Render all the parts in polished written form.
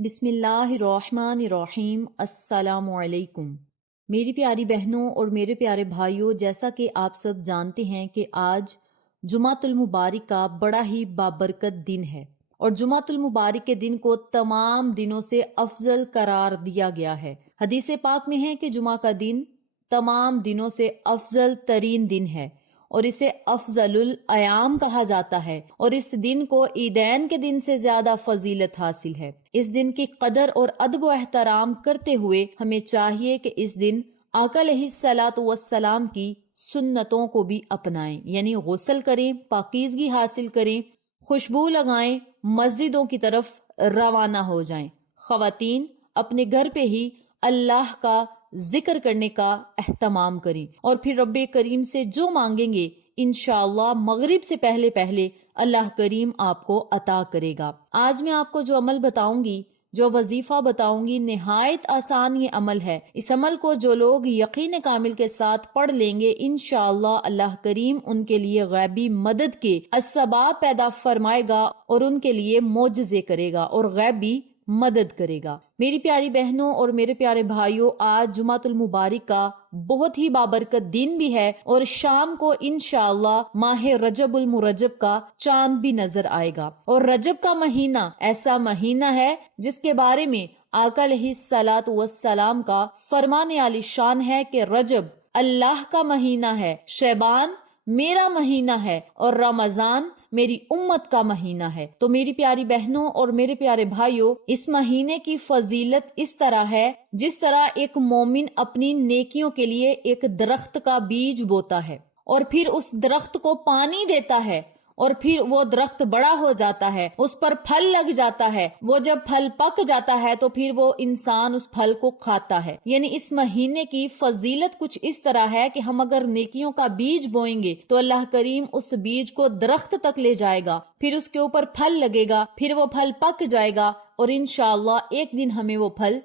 بسم اللہ الرحمن الرحیم۔ السلام علیکم میری پیاری بہنوں اور میرے پیارے بھائیوں، جیسا کہ آپ سب جانتے ہیں کہ آج جمعۃ المبارک کا بڑا ہی بابرکت دن ہے، اور جمعۃ المبارک کے دن کو تمام دنوں سے افضل قرار دیا گیا ہے۔ حدیث پاک میں ہے کہ جمعہ کا دن تمام دنوں سے افضل ترین دن ہے اور اسے افضل الایام کہا جاتا ہے، اور اس دن کو عیدین کے دن سے زیادہ فضیلت حاصل ہے۔ اس دن کی قدر اور ادب و احترام کرتے ہوئے ہمیں چاہیے کہ اس دن آقا علیہ الصلوۃ والسلام کی سنتوں کو بھی اپنائیں، یعنی غسل کریں، پاکیزگی حاصل کریں، خوشبو لگائیں، مسجدوں کی طرف روانہ ہو جائیں۔ خواتین اپنے گھر پہ ہی اللہ کا ذکر کرنے کا اہتمام کریں، اور پھر رب کریم سے جو مانگیں گے انشاءاللہ مغرب سے پہلے پہلے اللہ کریم آپ کو عطا کرے گا۔ آج میں آپ کو جو عمل بتاؤں گی، جو وظیفہ بتاؤں گی، نہایت آسان یہ عمل ہے۔ اس عمل کو جو لوگ یقین کامل کے ساتھ پڑھ لیں گے انشاءاللہ اللہ کریم ان کے لیے غیبی مدد کے اسباب پیدا فرمائے گا اور ان کے لیے معجزے کرے گا اور غیبی مدد کرے گا۔ میری پیاری بہنوں اور میرے پیارے بھائیوں، آج جمعۃ المبارک کا بہت ہی بابرکت دن بھی ہے، اور شام کو انشاءاللہ ماہ رجب المرجب کا چاند بھی نظر آئے گا۔ اور رجب کا مہینہ ایسا مہینہ ہے جس کے بارے میں آقا علیہ الصلوۃ والسلام کا فرمان عالی شان ہے کہ رجب اللہ کا مہینہ ہے، شعبان میرا مہینہ ہے، اور رمضان میری امت کا مہینہ ہے۔ تو میری پیاری بہنوں اور میرے پیارے بھائیوں، اس مہینے کی فضیلت اس طرح ہے جس طرح ایک مومن اپنی نیکیوں کے لیے ایک درخت کا بیج بوتا ہے اور پھر اس درخت کو پانی دیتا ہے، اور پھر وہ درخت بڑا ہو جاتا ہے، اس پر پھل لگ جاتا ہے، وہ جب پھل پک جاتا ہے تو پھر وہ انسان اس پھل کو کھاتا ہے۔ یعنی اس مہینے کی فضیلت کچھ اس طرح ہے کہ ہم اگر نیکیوں کا بیج بوئیں گے تو اللہ کریم اس بیج کو درخت تک لے جائے گا، پھر اس کے اوپر پھل لگے گا، پھر وہ پھل پک جائے گا، اور انشاءاللہ ایک دن ہمیں وہ پھل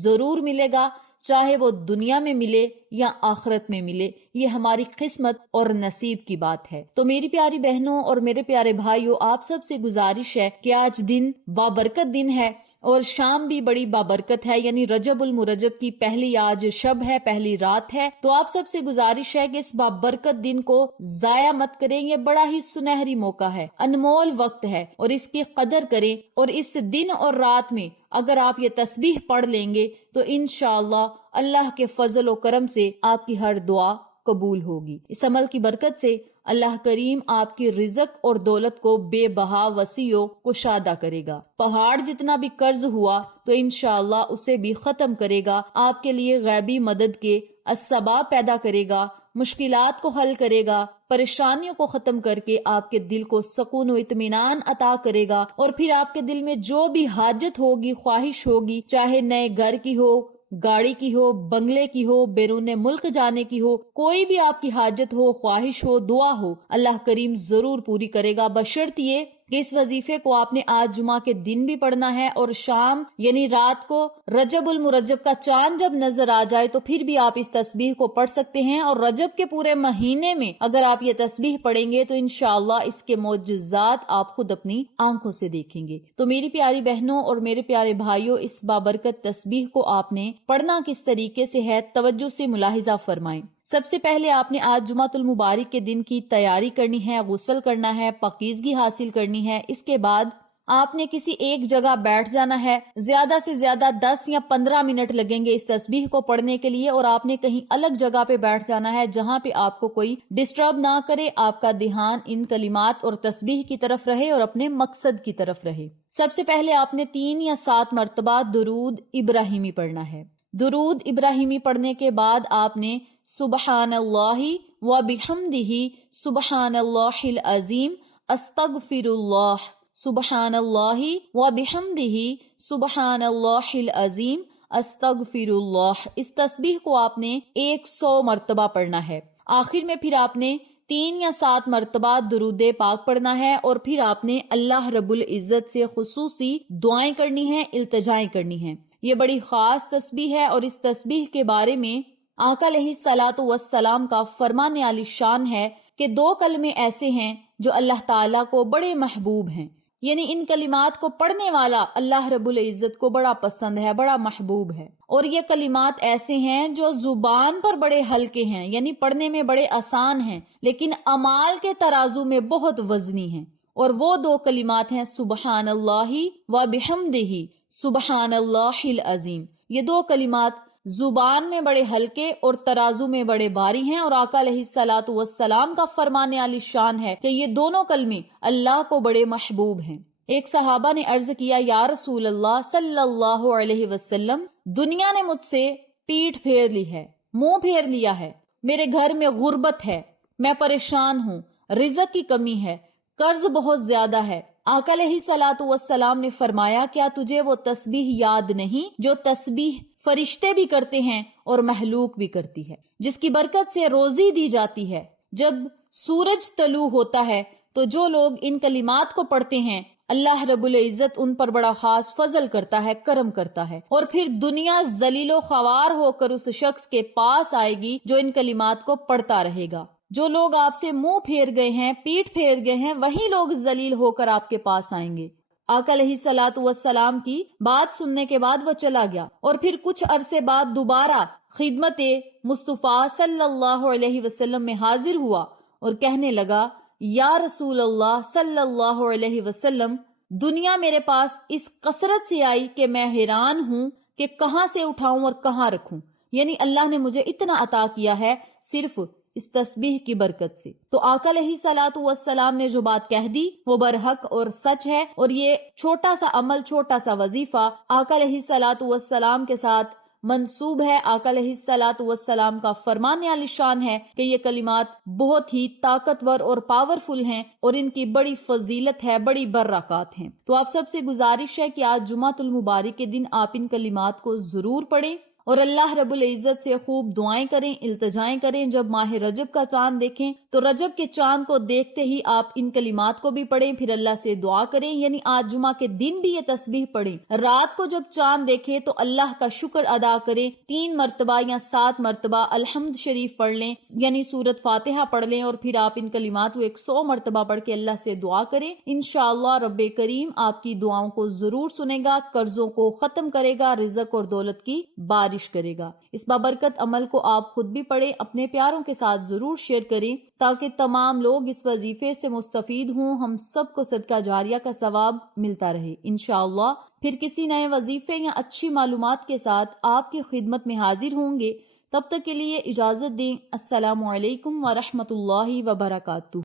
ضرور ملے گا، چاہے وہ دنیا میں ملے یا آخرت میں ملے۔ یہ ہماری قسمت اور نصیب کی بات ہے۔ تو میری پیاری بہنوں اور میرے پیارے بھائیوں، آپ سب سے گزارش ہے کہ آج دن بابرکت دن ہے اور شام بھی بڑی بابرکت ہے، یعنی رجب المرجب کی پہلی آج شب ہے، پہلی رات ہے۔ تو آپ سب سے گزارش ہے کہ اس بابرکت دن کو ضائع مت کریں، یہ بڑا ہی سنہری موقع ہے، انمول وقت ہے، اور اس کی قدر کریں۔ اور اس دن اور رات میں اگر آپ یہ تسبیح پڑھ لیں گے تو انشاءاللہ اللہ کے فضل و کرم سے آپ کی ہر دعا قبول ہوگی۔ اس عمل کی برکت سے اللہ کریم آپ کی رزق اور دولت کو بے بہا وسیع و کشادہ کرے گا۔ پہاڑ جتنا بھی قرض ہوا تو انشاءاللہ اسے بھی ختم کرے گا، آپ کے لیے غیبی مدد کے اسباب پیدا کرے گا، مشکلات کو حل کرے گا، پریشانیوں کو ختم کر کے آپ کے دل کو سکون و اطمینان عطا کرے گا، اور پھر آپ کے دل میں جو بھی حاجت ہوگی، خواہش ہوگی، چاہے نئے گھر کی ہو، گاڑی کی ہو، بنگلے کی ہو، بیرون ملک جانے کی ہو، کوئی بھی آپ کی حاجت ہو، خواہش ہو، دعا ہو، اللہ کریم ضرور پوری کرے گا، بشرط یہ کہ اس وظیفے کو آپ نے آج جمعہ کے دن بھی پڑھنا ہے، اور شام یعنی رات کو رجب المرجب کا چاند جب نظر آ جائے تو پھر بھی آپ اس تسبیح کو پڑھ سکتے ہیں، اور رجب کے پورے مہینے میں اگر آپ یہ تسبیح پڑھیں گے تو انشاءاللہ اس کے معجزات آپ خود اپنی آنکھوں سے دیکھیں گے۔ تو میری پیاری بہنوں اور میرے پیارے بھائیوں، اس بابرکت تسبیح کو آپ نے پڑھنا کس طریقے سے ہے، توجہ سے ملاحظہ فرمائیں۔ سب سے پہلے آپ نے آج جمعۃ المبارک کے دن کی تیاری کرنی ہے، غسل کرنا ہے، پاکیزگی حاصل کرنی ہے۔ اس کے بعد آپ نے کسی ایک جگہ بیٹھ جانا ہے، زیادہ سے زیادہ 10 یا 15 منٹ لگیں گے اس تسبیح کو پڑھنے کے لیے، اور آپ نے کہیں الگ جگہ پہ بیٹھ جانا ہے جہاں پہ آپ کو کوئی ڈسٹرب نہ کرے، آپ کا دھیان ان کلمات اور تسبیح کی طرف رہے اور اپنے مقصد کی طرف رہے۔ سب سے پہلے آپ نے 3 یا 7 مرتبہ درود ابراہیمی پڑھنا ہے۔ درود ابراہیمی پڑھنے کے بعد آپ نے سبحان اللہ و بحمدہ سبحان اللہ العظیم استغفر اللہ، سبحان اللہ و بحمدہ سبحان اللہ العظیم استغفر اللہ، اس تسبیح کو آپ نے 100 مرتبہ پڑھنا ہے۔ آخر میں پھر آپ نے 3 یا 7 مرتبہ درود پاک پڑھنا ہے، اور پھر آپ نے اللہ رب العزت سے خصوصی دعائیں کرنی ہیں، التجائیں کرنی ہیں۔ یہ بڑی خاص تسبیح ہے، اور اس تسبیح کے بارے میں آقا علیہ الصلوۃ والسلام کا فرمان عالی شان ہے کہ 2 کلمے ایسے ہیں جو اللہ تعالیٰ کو بڑے محبوب ہیں۔ یعنی ان کلمات کو پڑھنے والا اللہ رب العزت کو بڑا پسند ہے، بڑا محبوب ہے۔ اور یہ کلمات ایسے ہیں جو زبان پر بڑے ہلکے ہیں، یعنی پڑھنے میں بڑے آسان ہیں، لیکن اعمال کے ترازو میں بہت وزنی ہیں۔ اور وہ دو کلمات ہیں سبحان اللہ و بحمدہ، سبحان اللہ العظیم۔ یہ دو کلمات زبان میں بڑے ہلکے اور ترازو میں بڑے بھاری ہیں، اور آقا علیہ الصلوۃ والسلام کا فرمان عالی شان ہے کہ یہ دونوں کلمے اللہ کو بڑے محبوب ہیں۔ ایک صحابہ نے عرض کیا، یا رسول اللہ صلی اللہ علیہ وسلم، دنیا نے مجھ سے پیٹھ پھیر لی ہے، منہ پھیر لیا ہے، میرے گھر میں غربت ہے، میں پریشان ہوں، رزق کی کمی ہے، قرض بہت زیادہ ہے۔ آقا علیہ الصلوۃ والسلام نے فرمایا، کیا تجھے وہ تسبیح یاد نہیں جو تسبیح فرشتے بھی کرتے ہیں اور مخلوق بھی کرتی ہے، جس کی برکت سے روزی دی جاتی ہے؟ جب سورج طلوع ہوتا ہے تو جو لوگ ان کلمات کو پڑھتے ہیں، اللہ رب العزت ان پر بڑا خاص فضل کرتا ہے، کرم کرتا ہے، اور پھر دنیا ذلیل و خوار ہو کر اس شخص کے پاس آئے گی جو ان کلمات کو پڑھتا رہے گا۔ جو لوگ آپ سے منہ پھیر گئے ہیں، پیٹھ پھیر گئے ہیں، وہی لوگ ذلیل ہو کر آپ کے پاس آئیں گے۔ آقا علیہ الصلوۃ والسلام کی بات سننے کے بعد وہ چلا گیا، اور پھر کچھ عرصے بعد دوبارہ خدمت مصطفیٰ صلی اللہ علیہ وسلم میں حاضر ہوا اور کہنے لگا، یا رسول اللہ صلی اللہ علیہ وسلم، دنیا میرے پاس اس کثرت سے آئی کہ میں حیران ہوں کہ کہاں سے اٹھاؤں اور کہاں رکھوں، یعنی اللہ نے مجھے اتنا عطا کیا ہے صرف اس تسبیح کی برکت سے۔ تو آقا علیہ الصلوۃ والسلام نے جو بات کہہ دی وہ برحق اور سچ ہے، اور یہ چھوٹا سا عمل، چھوٹا سا وظیفہ آقا علیہ الصلوۃ والسلام کے ساتھ منسوب ہے۔ آقا علیہ الصلوۃ والسلام کا فرمان عالی شان ہے کہ یہ کلمات بہت ہی طاقتور اور پاورفل ہیں، اور ان کی بڑی فضیلت ہے، بڑی برکات ہیں۔ تو آپ سب سے گزارش ہے کہ آج جمعۃ المبارک کے دن آپ ان کلمات کو ضرور پڑھیں، اور اللہ رب العزت سے خوب دعائیں کریں، التجائیں کریں۔ جب ماہ رجب کا چاند دیکھیں تو رجب کے چاند کو دیکھتے ہی آپ ان کلمات کو بھی پڑھیں، پھر اللہ سے دعا کریں، یعنی آج جمعہ کے دن بھی یہ تسبیح پڑھیں۔ رات کو جب چاند دیکھیں تو اللہ کا شکر ادا کریں، 3 مرتبہ یا 7 مرتبہ الحمد شریف پڑھ لیں، یعنی سورۃ فاتحہ پڑھ لیں، اور پھر آپ ان کلمات کو 100 مرتبہ پڑھ کے اللہ سے دعا کریں۔ انشاءاللہ رب کریم آپ کی دعاؤں کو ضرور سنے گا، قرضوں کو ختم کرے گا، رزق اور دولت کی بارش کرے گا۔ اس بابرکت عمل کو آپ خود بھی پڑھیں، اپنے پیاروں کے ساتھ ضرور شیئر کریں تاکہ تمام لوگ اس وظیفے سے مستفید ہوں، ہم سب کو صدقہ جاریہ کا ثواب ملتا رہے انشاءاللہ۔ پھر کسی نئے وظیفے یا اچھی معلومات کے ساتھ آپ کی خدمت میں حاضر ہوں گے، تب تک کے لیے اجازت دیں۔ السلام علیکم ورحمۃ اللہ وبرکاتہ۔